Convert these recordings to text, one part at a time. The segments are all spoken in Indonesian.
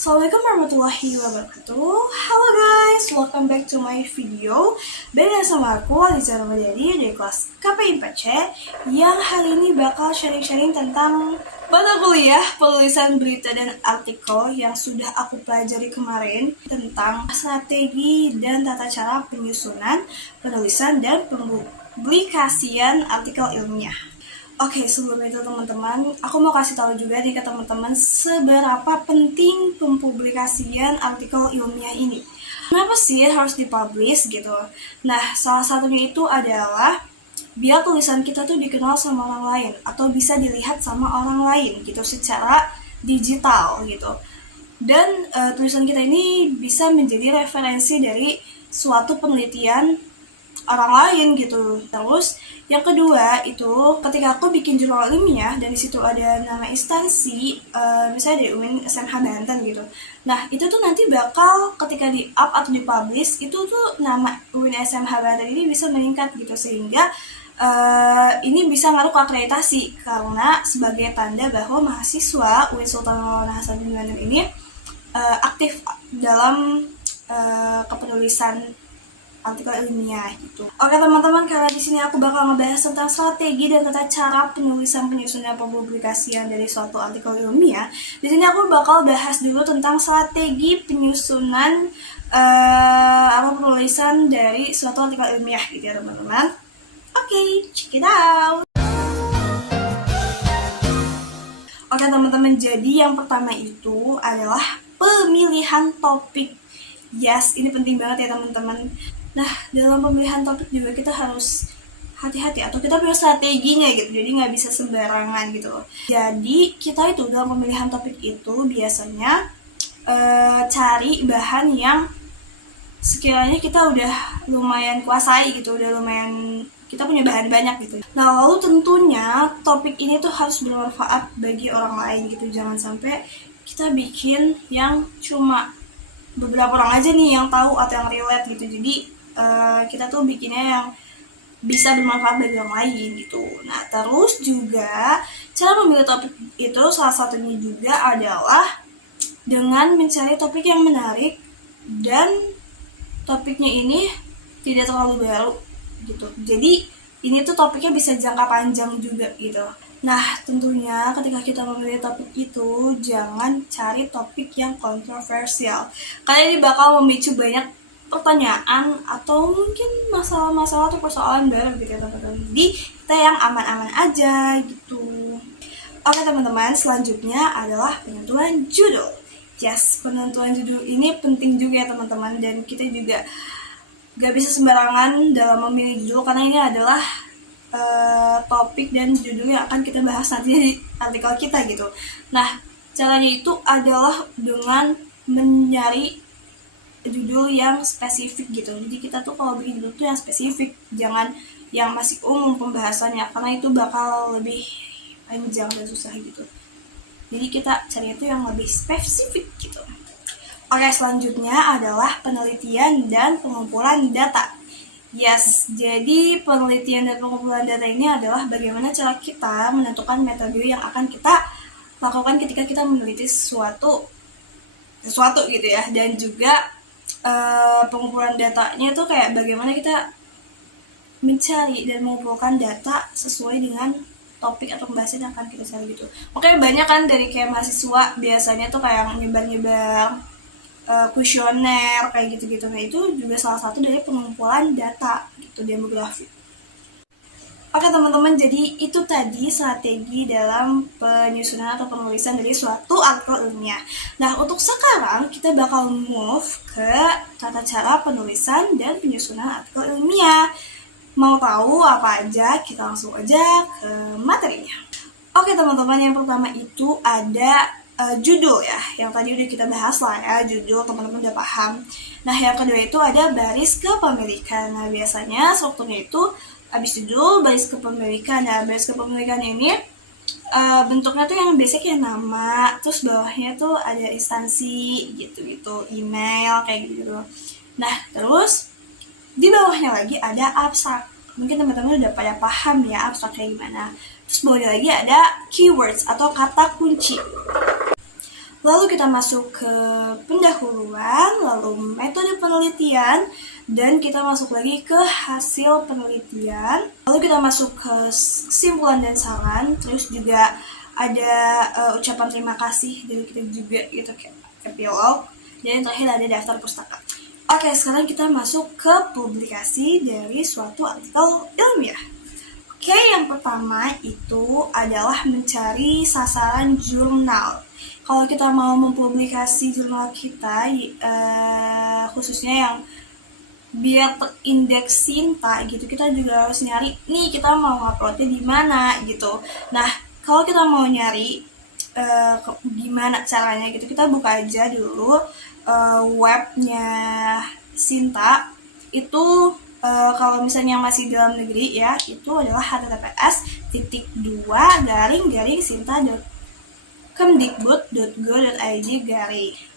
Assalamualaikum warahmatullahi wabarakatuh. Halo guys, welcome back to my video. Beda sama aku, Aliza Ramadhani dari kelas KPI 4C yang hari ini bakal sharing-sharing tentang mata kuliah penulisan berita dan artikel yang sudah aku pelajari kemarin tentang strategi dan tata cara penyusunan, penulisan, dan publikasian artikel ilmiah. Oke, sebelum itu teman-teman, aku mau kasih tahu juga nih ke teman-teman seberapa penting pempublikasian artikel ilmiah ini. Kenapa sih harus dipublish gitu? Nah, salah satunya itu adalah biar tulisan kita tuh dikenal sama orang lain atau bisa dilihat sama orang lain gitu secara digital gitu. Dan tulisan kita ini bisa menjadi referensi dari suatu penelitian orang lain gitu. Terus yang kedua itu ketika aku bikin jurnal ilmiah dan di situ ada nama instansi, misalnya dari UIN SMH Banten gitu. Nah itu tuh nanti bakal ketika di up atau di publish itu tuh nama UIN SMH Banten ini bisa meningkat gitu sehingga ini bisa ngaruh ke akreditasi karena sebagai tanda bahwa mahasiswa UIN Sultan Maulana Hasanuddin Banten ini aktif dalam kepenulisan artikel ilmiah gitu. Oke teman-teman, karena di sini aku bakal ngebahas tentang strategi dan tata cara penulisan, penyusunan, pempublikasian dari suatu artikel ilmiah. Di sini aku bakal bahas dulu tentang strategi penyusunan penulisan dari suatu artikel ilmiah gitu ya teman-teman. Oke, check it out. Oke teman-teman, jadi yang pertama itu adalah pemilihan topik. Yes, ini penting banget ya teman-teman. Nah, dalam pemilihan topik juga kita harus hati-hati atau kita punya strateginya gitu, jadi nggak bisa sembarangan gitu loh. Jadi kita itu dalam pemilihan topik itu biasanya cari bahan yang sekiranya kita udah lumayan kuasai gitu, udah lumayan kita punya bahan banyak gitu. Nah lalu tentunya topik ini tuh harus bermanfaat bagi orang lain gitu, jangan sampai kita bikin yang cuma beberapa orang aja nih yang tahu atau yang relate gitu. Jadi kita tuh bikinnya yang bisa bermanfaat bagi orang lain gitu. Nah terus juga cara memilih topik itu salah satunya juga adalah dengan mencari topik yang menarik dan topiknya ini tidak terlalu baru gitu. Jadi ini tuh topiknya bisa jangka panjang juga gitu. Nah tentunya ketika kita memilih topik itu jangan cari topik yang kontroversial karena ini bakal memicu banyak pertanyaan atau mungkin masalah-masalah atau persoalan baru gitu ya teman-teman. Jadi kita yang aman-aman aja gitu. Oke teman-teman, selanjutnya adalah penentuan judul. Yes, penentuan judul ini penting juga ya teman-teman, dan kita juga gak bisa sembarangan dalam memilih judul karena ini adalah topik dan judul yang akan kita bahas nanti di artikel kita gitu. Nah, caranya itu adalah dengan mencari judul yang spesifik gitu. Jadi kita tuh kalau bikin judul tuh yang spesifik, jangan yang masih umum pembahasannya karena itu bakal lebih panjang dan susah gitu. Jadi kita cari itu yang lebih spesifik gitu. Oke, selanjutnya adalah penelitian dan pengumpulan data. Yes, jadi penelitian dan pengumpulan data ini adalah bagaimana cara kita menentukan metode yang akan kita lakukan ketika kita meneliti sesuatu gitu ya. Dan juga pengumpulan datanya itu kayak bagaimana kita mencari dan mengumpulkan data sesuai dengan topik atau pembahasan yang akan kita cari gitu. Makanya banyak kan dari kayak mahasiswa biasanya tuh kayak nyebar-nyebar kuesioner kayak gitu-gitu. Nah itu juga salah satu dari pengumpulan data gitu, demografi. Oke teman-teman, jadi itu tadi strategi dalam penyusunan atau penulisan dari suatu artikel ilmiah. Nah untuk sekarang kita bakal move ke tata cara penulisan dan penyusunan artikel ilmiah. Mau tahu apa aja? Kita langsung aja ke materinya. Oke teman-teman, yang pertama itu ada judul ya, yang tadi udah kita bahas lah ya, judul teman-teman udah paham. Nah yang kedua itu ada baris kepemilikan. Nah biasanya strukturnya itu habis judul, baris kepemilikan. Nah baris kepemilikan ini bentuknya tuh yang basic ya, nama, terus bawahnya tuh ada instansi gitu-gitu, email kayak gitu. Nah terus di bawahnya lagi ada abstrak. Mungkin teman-teman udah pada paham ya abstrak kayak gimana. Terus bawahnya lagi ada keywords atau kata kunci. Lalu kita masuk ke pendahuluan, lalu metode penelitian, dan kita masuk lagi ke hasil penelitian. Lalu kita masuk ke kesimpulan dan saran, terus juga ada ucapan terima kasih dari kita juga gitu, kayak epilog, dan yang terakhir ada daftar pustaka. Oke, sekarang kita masuk ke publikasi dari suatu artikel ilmiah. Oke, yang pertama itu adalah mencari sasaran jurnal. Kalau kita mau mempublikasi jurnal kita, khususnya yang biar terindeks Sinta gitu, kita juga harus nyari nih kita mau uploadnya di mana gitu. Nah, kalau kita mau nyari gimana caranya gitu, kita buka aja dulu webnya Sinta. Itu kalau misalnya masih dalam negeri ya, itu adalah https://sinta.kemdikbud.go.id/.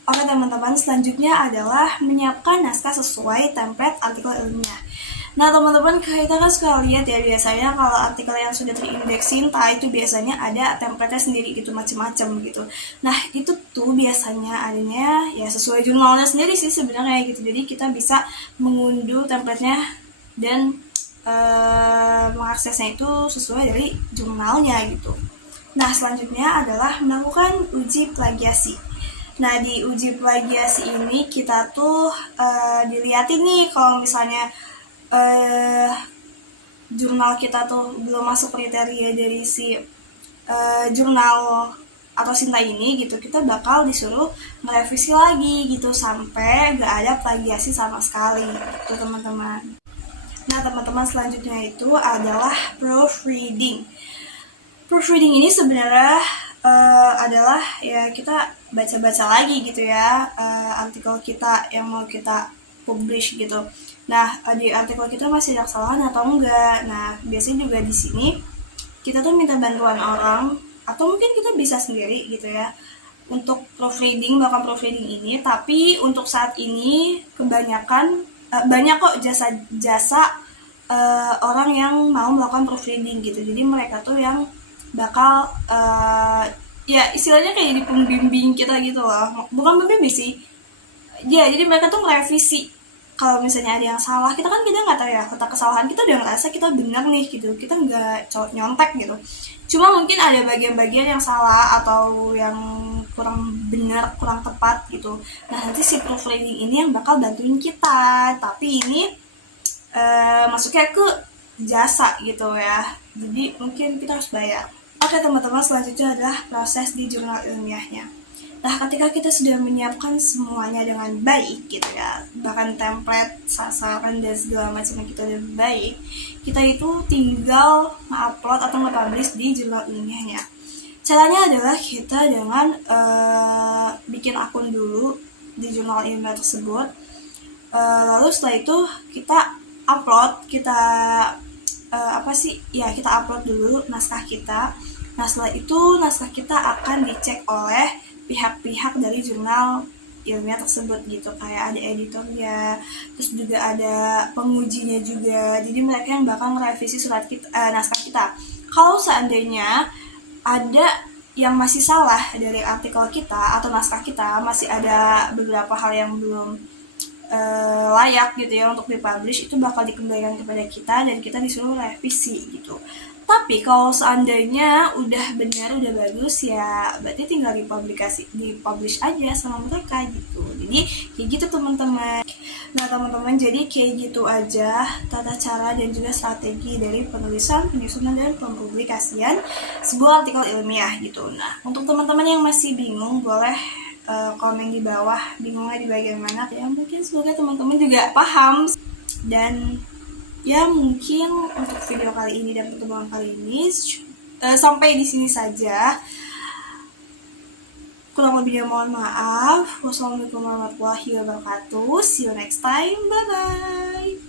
Oke teman-teman, selanjutnya adalah menyiapkan naskah sesuai template artikel ilmiah. Nah teman-teman, kita kan suka lihat ya, biasanya kalau artikel yang sudah terindeks Sinta itu biasanya ada template-nya sendiri gitu, macem-macem gitu. Nah itu tuh biasanya adanya ya sesuai jurnalnya sendiri sih sebenarnya gitu. Jadi kita bisa mengunduh template-nya dan mengaksesnya itu sesuai dari jurnalnya gitu. Nah selanjutnya adalah melakukan uji plagiasi. Nah di uji plagiasi ini kita tuh dilihatin nih kalau misalnya jurnal kita tuh belum masuk kriteria dari si jurnal atau Sinta ini gitu, kita bakal disuruh merevisi lagi gitu sampai gak ada plagiasi sama sekali gitu teman-teman. Nah teman-teman, selanjutnya itu adalah proofreading. Proofreading ini sebenarnya adalah ya kita baca-baca lagi gitu ya artikel kita yang mau kita publish gitu. Nah di artikel kita masih ada kesalahan atau enggak. Nah biasanya juga di sini kita tuh minta bantuan orang atau mungkin kita bisa sendiri gitu ya untuk melakukan proofreading ini. Tapi untuk saat ini kebanyakan banyak kok jasa-jasa orang yang mau melakukan proofreading gitu. Jadi mereka tuh yang bakal ya istilahnya kayak jadi pembimbing kita gitu loh. Bukan pembimbing sih, ya jadi mereka tuh merevisi kalau misalnya ada yang salah. Kita kan nggak tahu ya kotak kesalahan, kita udah ngerasa kita benar nih gitu, kita nggak nyontek gitu. Cuma mungkin ada bagian-bagian yang salah atau yang kurang benar, kurang tepat gitu. Nah nanti si proofreading ini yang bakal bantuin kita, tapi ini masuknya ke jasa gitu ya, jadi mungkin kita harus bayar. Oke teman-teman, selanjutnya adalah proses di jurnal ilmiahnya. Nah ketika kita sudah menyiapkan semuanya dengan baik gitu ya, bahkan template, sasaran dan segala macamnya kita udah baik, kita itu tinggal nge-upload atau nge-publish di jurnal ilmiahnya. Caranya adalah kita dengan bikin akun dulu di jurnal ilmiah tersebut. Lalu setelah itu kita upload, kita kita upload dulu naskah kita. Nah setelah itu naskah kita akan dicek oleh pihak-pihak dari jurnal ilmiah tersebut gitu, kayak ada editornya, terus juga ada pengujinya juga. Jadi mereka yang bakal merevisi surat kita, naskah kita. Kalau seandainya ada yang masih salah dari artikel kita atau naskah kita, masih ada beberapa hal yang belum layak gitu ya untuk dipublish, itu bakal dikembalikan kepada kita dan kita disuruh revisi gitu. Tapi kalau seandainya udah benar, udah bagus ya berarti tinggal dipublish aja sama mereka gitu. Jadi kayak gitu teman-teman. Nah teman-teman, jadi kayak gitu aja tata cara dan juga strategi dari penulisan, penyusunan, dan pempublikasian sebuah artikel ilmiah gitu. Nah untuk teman-teman yang masih bingung boleh komen di bawah bingungnya di bagian mana ya, mungkin semoga teman-teman juga paham. Dan ya mungkin untuk video kali ini dan pertemuan kali ini sampai di sini saja. Kurang lebihnya mohon maaf. Wassalamualaikum warahmatullahi wabarakatuh. See you next time. Bye bye.